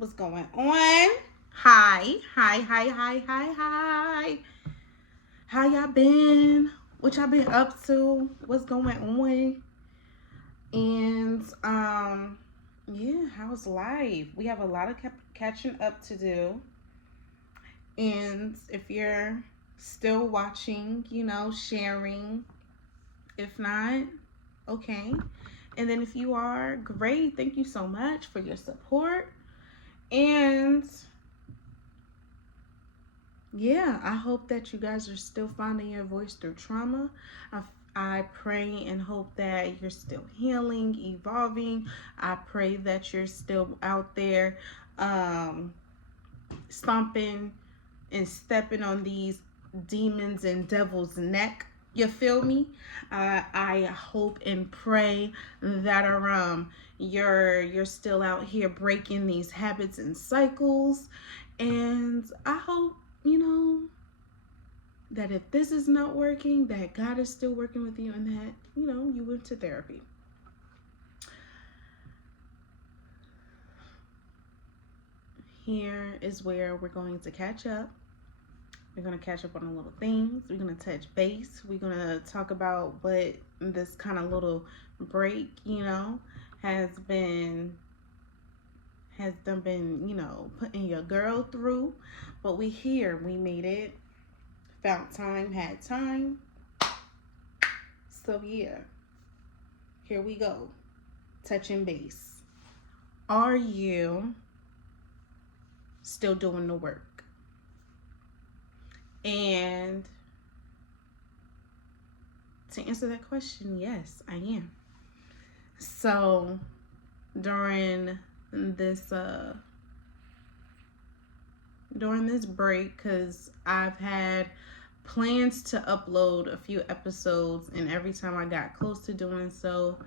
What's going on? Hi. How y'all been? What y'all been up to? What's going on? And yeah, how's life? We have a lot of catching up to do. And if you're still watching, sharing. If not, okay. And then if you are, great. Thank you so much for your support. And yeah, I hope that you guys are still finding your voice through trauma. I pray and hope that you're still healing, evolving. I pray that you're still out there um, stomping and stepping on these demons and devils' neck. You feel me? I hope and pray that you're still out here breaking these habits and cycles, and I hope you know that if this is not working, that God is still working with you, and that you went to therapy. Here is where we're going to catch up. We're going to catch up on a little things. We're going to touch base. We're going to talk about what this kind of little break, has been putting your girl through. But we here. We made it. Found time, had time. So yeah. Here we go. Touching base. Are you still doing the work? And to answer that question, yes, I am. So during this break, because I've had plans to upload a few episodes, and every time I got close to doing so,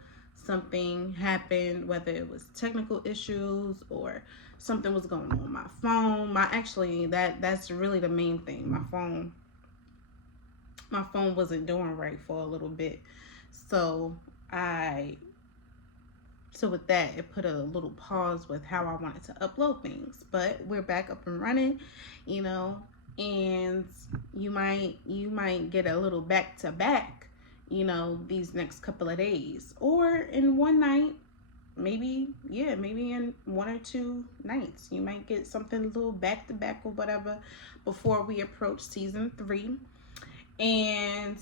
something happened, whether it was technical issues or something was going on with my phone. That's really the main thing. My phone wasn't doing right for a little bit. So with that, it put a little pause with how I wanted to upload things. But we're back up and running, and you might get a little back to back, these next couple of days, or in one night. Maybe in 1 or 2 nights you might get something a little back to back or whatever before we approach season 3. And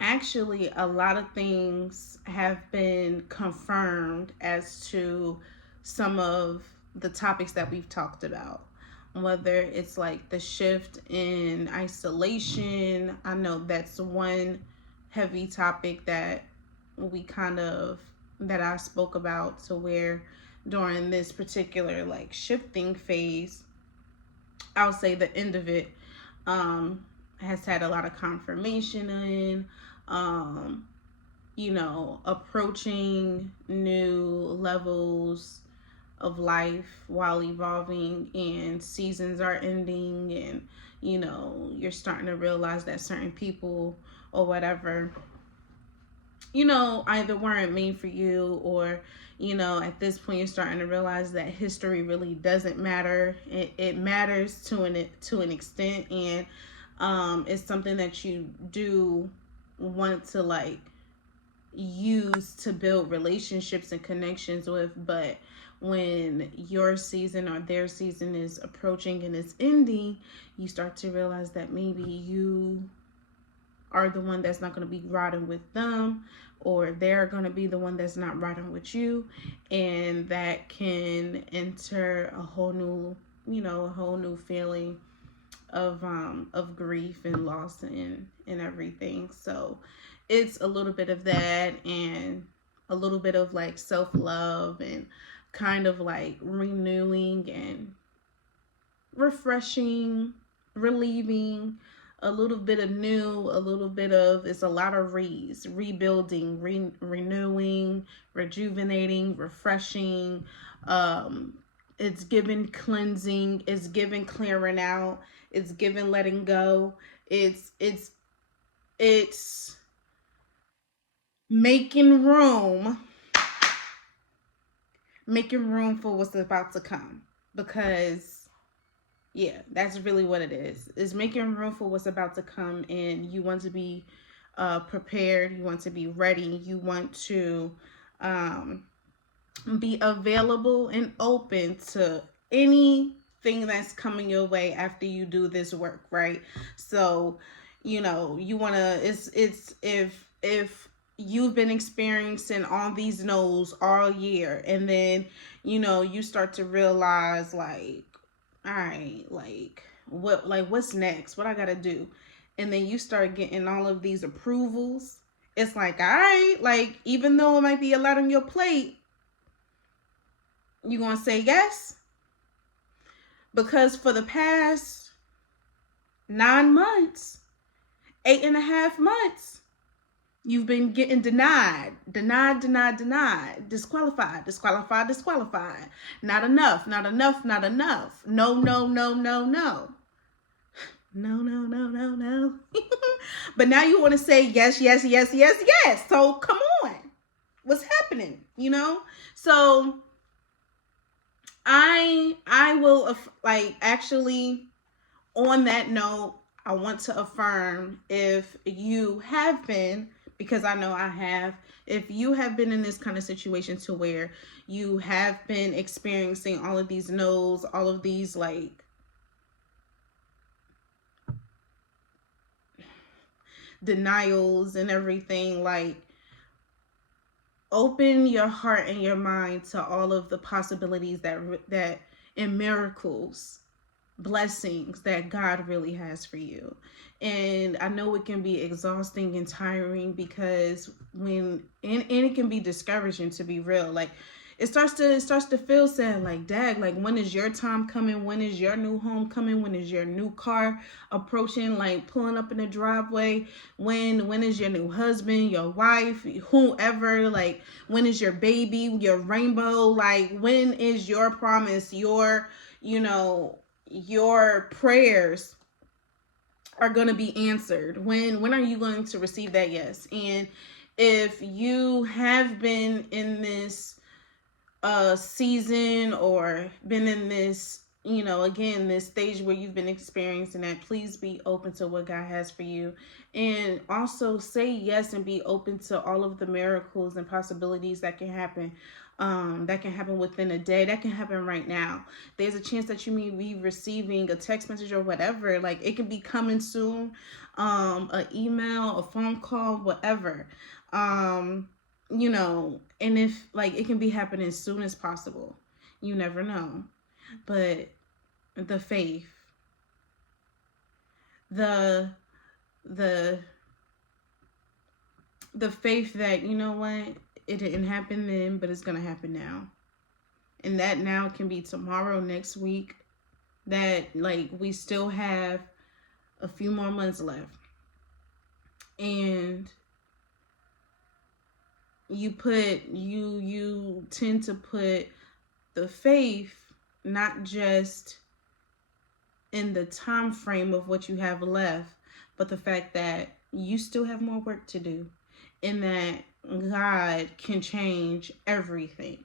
actually a lot of things have been confirmed as to some of the topics that we've talked about, whether it's like the shift in isolation. I know that's one heavy topic that I spoke about, to where during this particular like shifting phase, I'll say the end of it has had a lot of confirmation in approaching new levels of life while evolving, and seasons are ending, and you're starting to realize that certain people or whatever either weren't made for you, or at this point you're starting to realize that history really doesn't matter. It matters to an extent, and it's something that you do want to like use to build relationships and connections with. But when your season or their season is approaching and it's ending, you start to realize that maybe you are the one that's not going to be riding with them, or they're going to be the one that's not riding with you, and that can enter a whole new feeling of grief and loss and everything. So it's a little bit of that, and a little bit of like self-love, and kind of like renewing and refreshing, relieving, a little bit of new, a little bit of, it's a lot of rebuilding, renewing, rejuvenating, refreshing. It's given cleansing, it's given clearing out, it's given letting go. It's making room for what's about to come. Because yeah, that's really what it is making room for what's about to come. And you want to be prepared, you want to be ready, you want to um, be available and open to anything that's coming your way after you do this work, right? So you want to, it's if you've been experiencing all these no's all year, and then you start to realize, like, all right, what's next, what I gotta do, and then you start getting all of these approvals. It's like, all right, like, even though it might be a lot on your plate, you gonna say yes? Because for the past 9 months, 8.5 months, you've been getting denied, disqualified, not enough, not enough, not enough, no, no, no, no, no, no, no, no, no, no. But now you want to say yes, yes, yes, yes, yes. So come on, what's happening? So I will, like, actually, on that note, I want to affirm, if you have been, because I know I have, if you have been in this kind of situation to where you have been experiencing all of these no's, all of these, like, denials and everything, like, open your heart and your mind to all of the possibilities that and miracles, blessings that God really has for you. And I know it can be exhausting and tiring, because and it can be discouraging, to be real. Like, it starts to feel sad, like, dag, like, when is your time coming? When is your new home coming? When is your new car approaching, like, pulling up in the driveway? When is your new husband, your wife, whoever? Like, when is your baby, your rainbow? Like, when is your promise, your prayers are going to be answered? When are you going to receive that yes? And if you have been in this season, or been in this, again, this stage where you've been experiencing that, please be open to what God has for you. And also say yes and be open to all of the miracles and possibilities that can happen. That can happen within a day. That can happen right now. There's a chance that you may be receiving a text message or whatever. Like, it can be coming soon. An email, a phone call, whatever. And if, like, it can be happening as soon as possible. You never know. But the faith, the faith that, what, it didn't happen then, but it's gonna happen now. And that now can be tomorrow, next week. That, like, we still have a few more months left. And you tend to put the faith not just in the time frame of what you have left, but the fact that you still have more work to do, and that God can change everything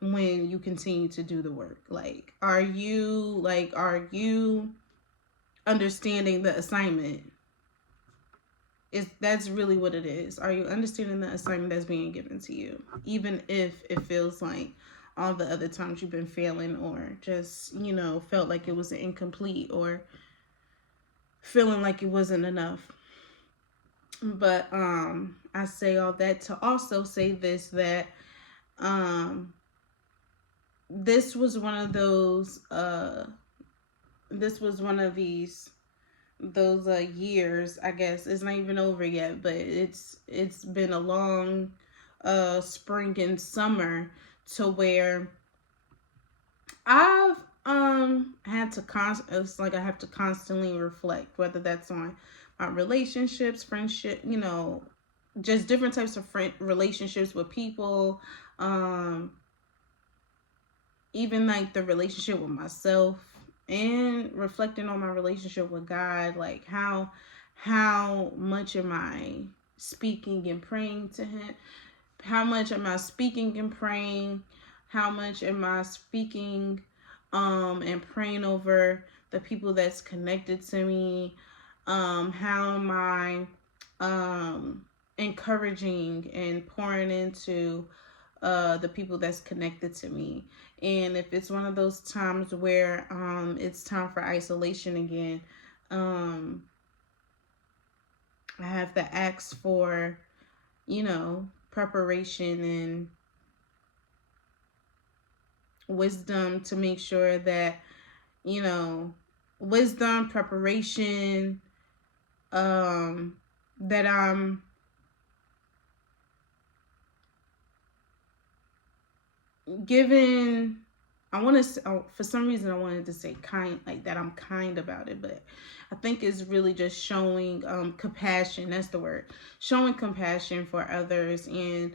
when you continue to do the work. Like, are you understanding the assignment? That's really what it is. Are you understanding the assignment that's being given to you, even if it feels like all the other times you've been failing, or just felt like it was incomplete, or feeling like it wasn't enough? But I say all that to also say this, that this was one of those those years, I guess. It's not even over yet, but it's been a long spring and summer, to where I've had to it's like I have to constantly reflect, whether that's on my relationships, friendship, just different types of relationships with people, even like the relationship with myself, and reflecting on my relationship with God. Like, how much am I speaking and praying to him? How much am I speaking and praying? How much am I speaking and praying over the people that's connected to me? How am I encouraging and pouring into the people that's connected to me? And if it's one of those times where it's time for isolation again, um, I have to ask for, preparation and wisdom to make sure that, you know, wisdom, preparation, that I'm given. I want to, for some reason, I wanted to say kind, like that I'm kind about it, but I think it's really just showing compassion. That's the word. Showing compassion for others and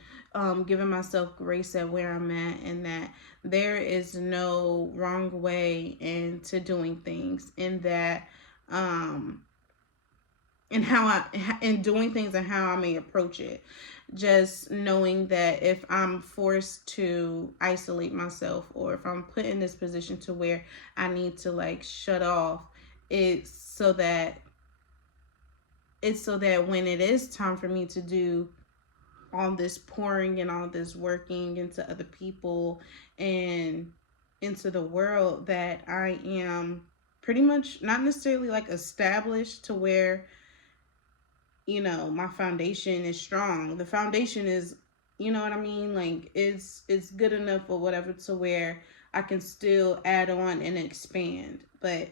giving myself grace at where I'm at, and that there is no wrong way into doing things, and that and how I in doing things and how I may approach it. Just knowing that if I'm forced to isolate myself, or if I'm put in this position to where I need to like shut off, it's so that when it is time for me to do all this pouring and all this working into other people and into the world, that I am pretty much not necessarily like established to where my foundation is strong. The foundation is, you know what I mean, like it's good enough or whatever to where I can still add on and expand. But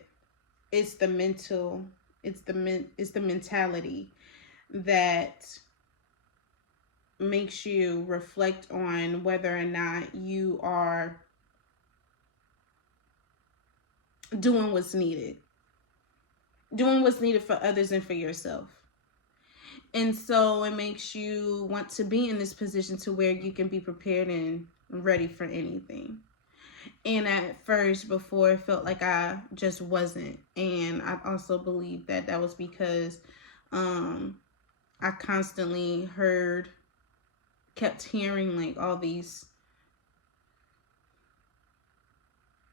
it's the mental, it's the mentality that makes you reflect on whether or not you are doing what's needed for others and for yourself. And so it makes you want to be in this position to where you can be prepared and ready for anything. And at first, before, it felt like I just wasn't. And I also believe that that was because I constantly kept hearing like all these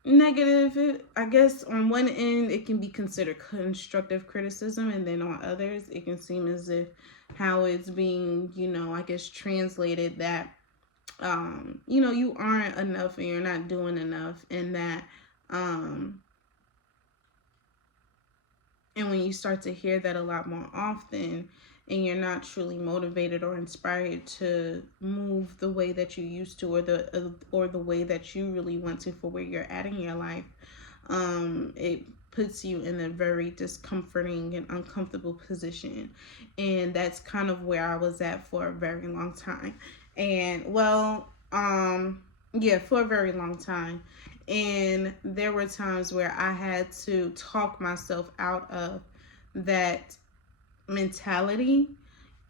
negative, I guess on one end it can be considered constructive criticism, and then on others it can seem as if how it's being, I guess translated that you aren't enough and you're not doing enough, and that and when you start to hear that a lot more often, and you're not truly motivated or inspired to move the way that you used to, or the way that you really want to for where you're at in your life, it puts you in a very discomforting and uncomfortable position. And that's kind of where I was at for a very long time. And for a very long time. And there were times where I had to talk myself out of that mentality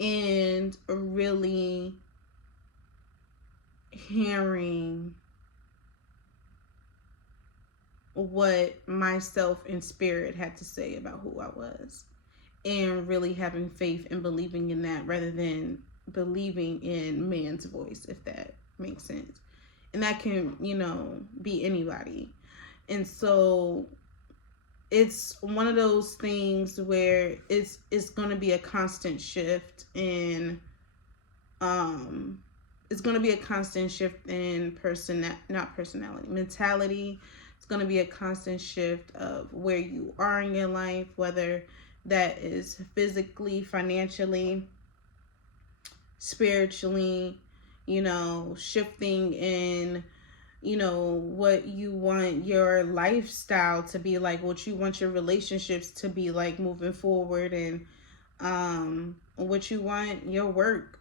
and really hearing what myself and spirit had to say about who I was, and really having faith and believing in that rather than believing in man's voice, if that makes sense. And that can, be anybody. And so it's one of those things where it's going to be a constant shift in it's going to be a constant shift in not personality, mentality. It's going to be a constant shift of where you are in your life, whether that is physically, financially, spiritually, shifting in, what you want your lifestyle to be like, what you want your relationships to be like moving forward, and what you want your work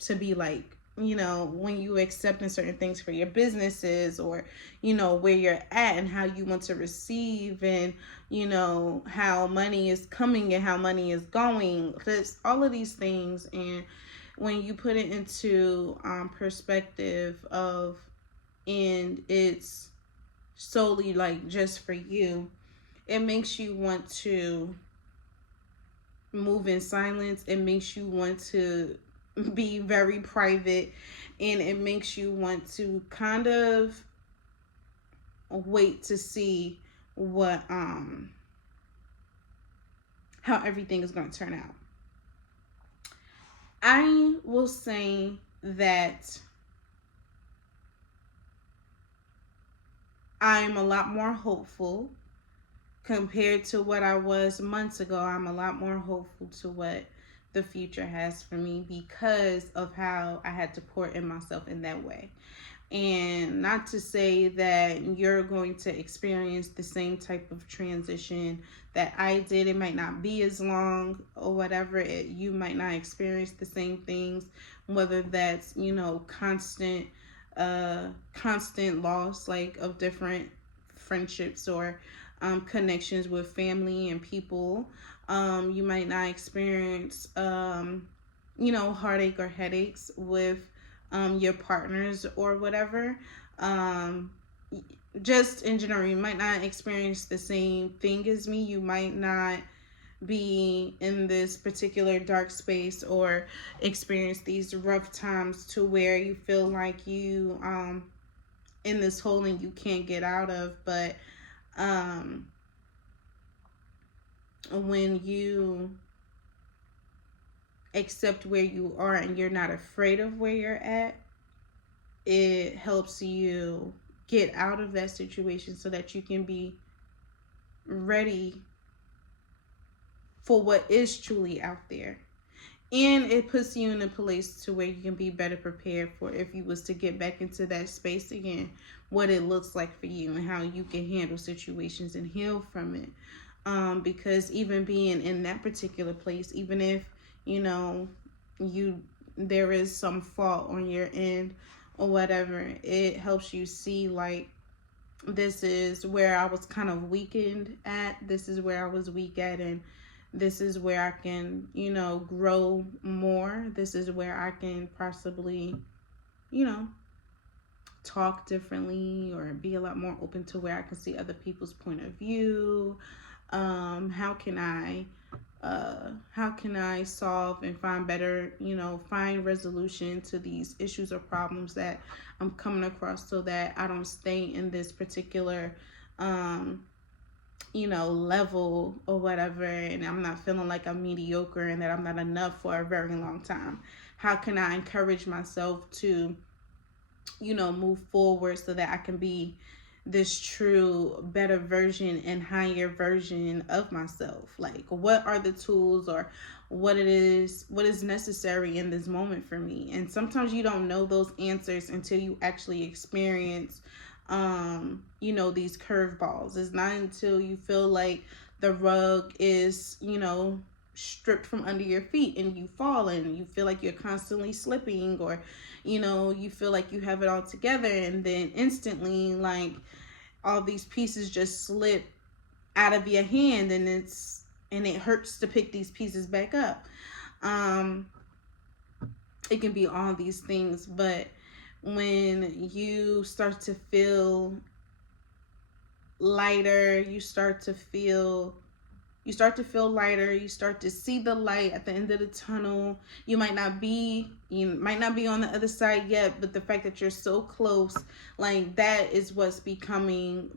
to be like, when you accepting certain things for your businesses, or where you're at and how you want to receive, and how money is coming and how money is going. There's all of these things, and when you put it into perspective of, and it's solely like just for you, it makes you want to move in silence. It makes you want to be very private, and it makes you want to kind of wait to see what how everything is going to turn out. I will say that I'm a lot more hopeful compared to what I was months ago. I'm a lot more hopeful to what the future has for me because of how I had to pour in myself in that way. And not to say that you're going to experience the same type of transition that I did. It might not be as long or whatever. You might not experience the same things, whether that's, constant loss, like, of different friendships or connections with family and people. You might not experience, heartache or headaches with your partners or whatever. Just in general, you might not experience the same thing as me. You might not be in this particular dark space or experience these rough times to where you feel like you in this hole and you can't get out of. But when you accept where you are and you're not afraid of where you're at, it helps you get out of that situation so that you can be ready for what is truly out there. And it puts you in a place to where you can be better prepared for if you was to get back into that space again, what it looks like for you and how you can handle situations and heal from it. Because even being in that particular place, even if there is some fault on your end or whatever, it helps you see, like, this is where I was kind of weakened at, this is where I was weak at, and this is where I can grow more. This is where I can possibly talk differently or be a lot more open to where I can see other people's point of view. How can I solve and find better, find resolution to these issues or problems that I'm coming across, so that I don't stay in this particular, level or whatever, and I'm not feeling like I'm mediocre and that I'm not enough for a very long time. How can I encourage myself to, move forward so that I can be this true better version and higher version of myself? Like, what are the tools or what is necessary in this moment for me? And sometimes you don't know those answers until you actually experience these curveballs. It's not until you feel like the rug is stripped from under your feet and you fall and you feel like you're constantly slipping, or you feel like you have it all together, and then instantly, like, all these pieces just slip out of your hand, and it hurts to pick these pieces back up. It can be all these things, but when you start to feel lighter, you start to feel lighter, you start to see the light at the end of the tunnel. You might not be on the other side yet, but the fact that you're so close, like, that's what becomes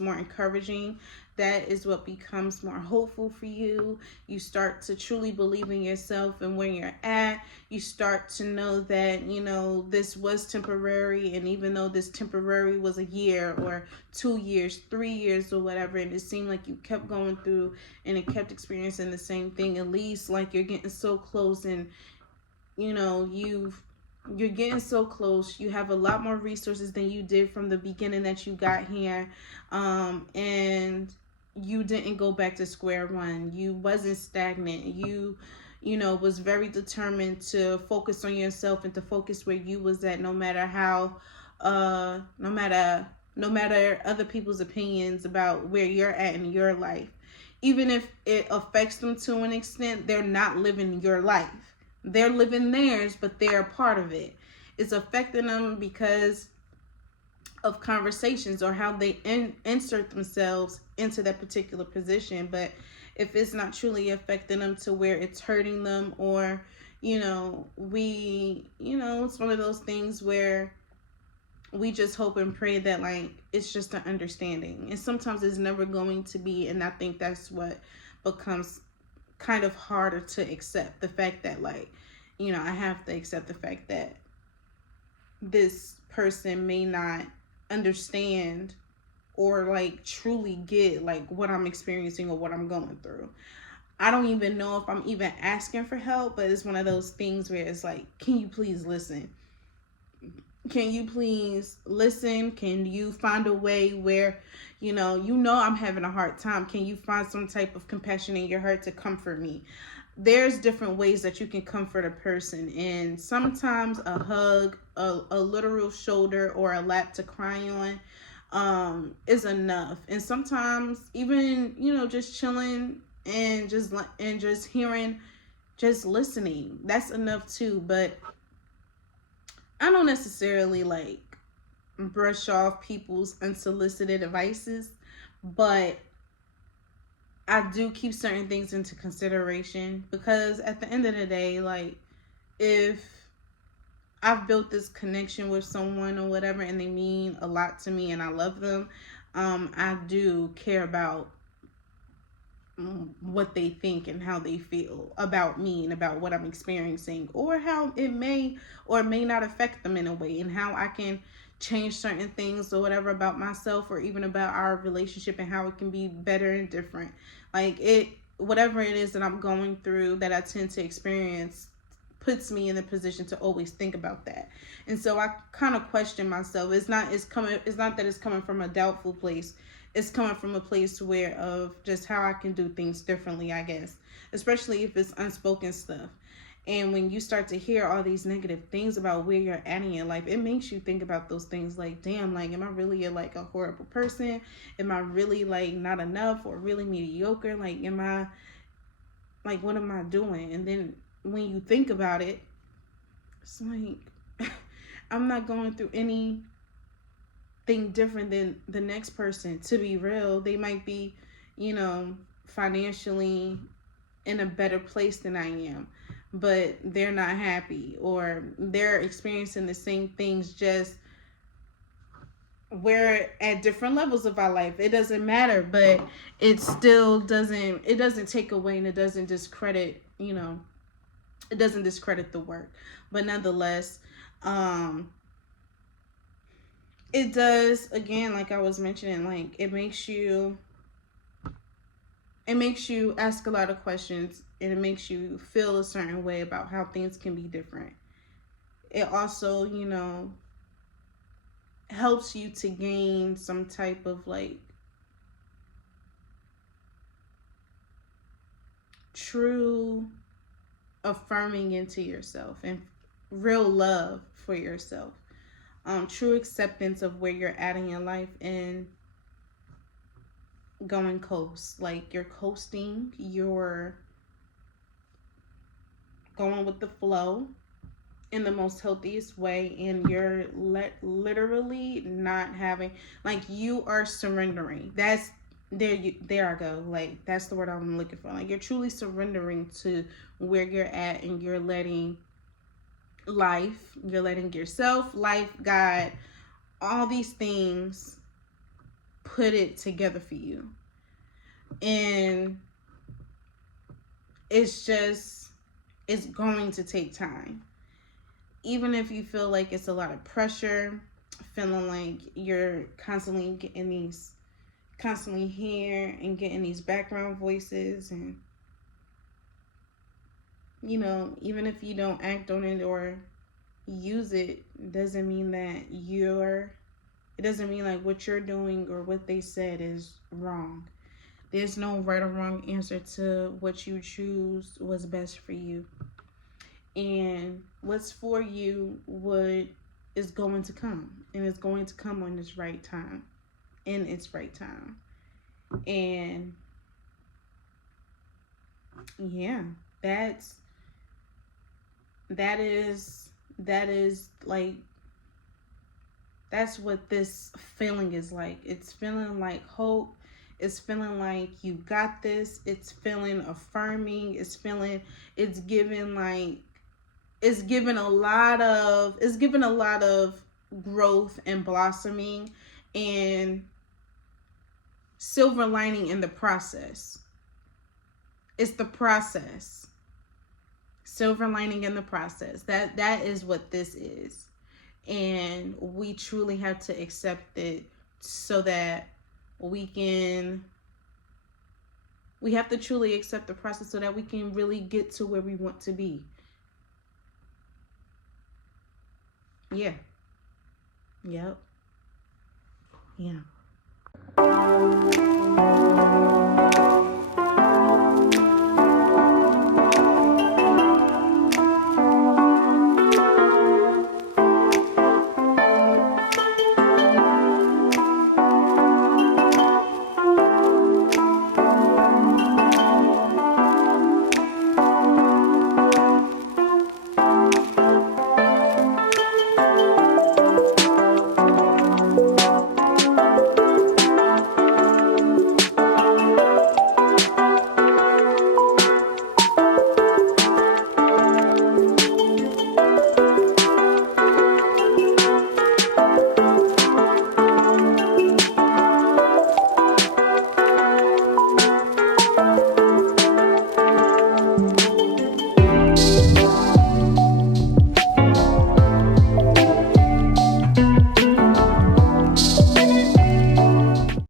more encouraging. That is what becomes more hopeful for you. You start to truly believe in yourself and where you're at. You start to know that, this was temporary. And even though this temporary was a year or 2 years, 3 years or whatever, and it seemed like you kept going through and it kept experiencing the same thing, at least, like, you're getting so close, and, you're getting so close. You have a lot more resources than you did from the beginning that you got here. And you didn't go back to square one. You wasn't stagnant. You was very determined to focus on yourself and to focus where you was at, no matter how, no matter other people's opinions about where you're at in your life. Even if it affects them to an extent, they're not living your life. They're living theirs, but they're a part of it. It's affecting them because of conversations or how they insert themselves into that particular position. But if it's not truly affecting them to where it's hurting them, or it's one of those things where we just hope and pray that like it's just an understanding, and sometimes it's never going to be. And I think that's what becomes kind of harder to accept, the fact that like I have to accept the fact that this person may not understand or like truly get like what I'm experiencing or what I'm going through. I don't even know if I'm even asking for help, but it's one of those things where it's like, can you please listen? Can you please listen? Can you find a way where, I'm having a hard time. Can you find some type of compassion in your heart to comfort me? There's different ways that you can comfort a person. And sometimes a hug, a literal shoulder, or a lap to cry on is enough. And sometimes even, just chilling and just hearing, just listening, that's enough too. But I don't necessarily like brush off people's unsolicited advices, but I do keep certain things into consideration, because at the end of the day, like if I've built this connection with someone or whatever and they mean a lot to me and I love them, I do care about what they think and how they feel about me and about what I'm experiencing, or how it may or may not affect them in a way, and how I can change certain things or whatever about myself, or even about our relationship, and how it can be better and different. Like whatever it is that I'm going through, that I tend to experience, puts me in the position to always think about that. And so I kind of question myself. It's not that it's coming from a doubtful place. It's coming from a place where of just how I can do things differently, I guess, especially if it's unspoken stuff. And when you start to hear all these negative things about where you're at in your life, it makes you think about those things like, damn, like, am I really like a horrible person? Am I really like not enough, or really mediocre? Like, am I like, what am I doing? And then when you think about it, it's like, I'm not going through anything different than the next person. To be real, they might be, financially in a better place than I am, but they're not happy, or they're experiencing the same things, just we're at different levels of our life. It doesn't matter, but it doesn't take away, and it doesn't discredit, it doesn't discredit the work. But nonetheless, it does, again, like I was mentioning, like it makes you ask a lot of questions, and it makes you feel a certain way about how things can be different. It also, helps you to gain some type of like true affirming into yourself, and real love for yourself. True acceptance of where you're at in your life, and going coast. Like you're coasting, you're going with the flow in the most healthiest way, and you're literally not having, like, you are surrendering. There I go. Like, that's the word I'm looking for. Like, you're truly surrendering to where you're at, and you're letting you're letting yourself, life, God, all these things put it together for you. And it's going to take time. Even if you feel like it's a lot of pressure, feeling like you're constantly here and getting these background voices, and even if you don't act on it or use it, doesn't mean that it doesn't mean like what you're doing or what they said is wrong. There's no right or wrong answer to what you choose was best for you. And what's for you, what is going to come, and it's going to come on its right time, in its right time. And yeah, that is like, that's what this feeling is like. It's feeling like hope. It's feeling like you got this. It's feeling affirming. It's giving like, it's giving a lot of growth and blossoming and silver lining in the process. It's the process. Silver lining in the process. That is what this is. And we truly have to accept it so that we have to truly accept the process so that we can really get to where we want to be. Yeah. Yep. Yeah.